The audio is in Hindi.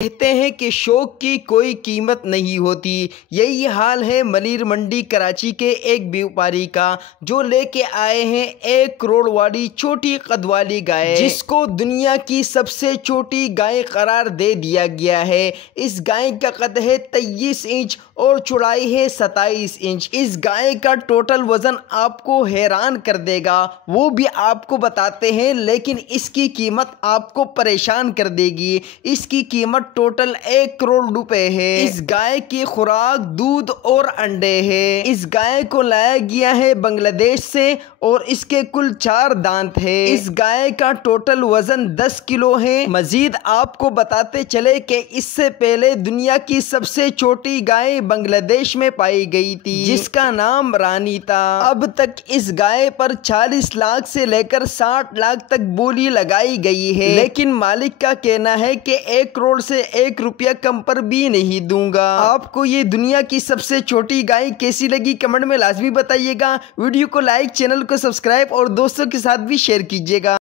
कहते हैं कि शौक की कोई कीमत नहीं होती। यही हाल है मलिर मंडी कराची के एक व्यापारी का, जो लेके आए हैं 1 करोड़ वाली छोटी कद वाली गाय, जिसको दुनिया की सबसे छोटी गाय करार दे दिया गया है। इस गाय का कद है 23 इंच और चौड़ाई है 27 इंच। इस गाय का टोटल वजन आपको हैरान कर देगा, वो भी आपको बताते हैं, लेकिन इसकी कीमत आपको परेशान कर देगी। इसकी कीमत टोटल 1 करोड़ रुपए है। इस गाय की खुराक दूध और अंडे है। इस गाय को लाया गया है बांग्लादेश से और इसके कुल 4 दांत है। इस गाय का टोटल वजन 10 किलो है। मजीद आपको बताते चले कि इससे पहले दुनिया की सबसे छोटी गाय बांग्लादेश में पाई गई थी, जिसका नाम रानी था। अब तक इस गाय पर 40 लाख से लेकर 60 लाख तक बोली लगाई गई है, लेकिन मालिक का कहना है कि 1 करोड़ से 1 रुपया कम पर भी नहीं दूंगा। आपको ये दुनिया की सबसे छोटी गाय कैसी लगी कमेंट में लाजमी बताइएगा। वीडियो को लाइक, चैनल को सब्सक्राइब और दोस्तों के साथ भी शेयर कीजिएगा।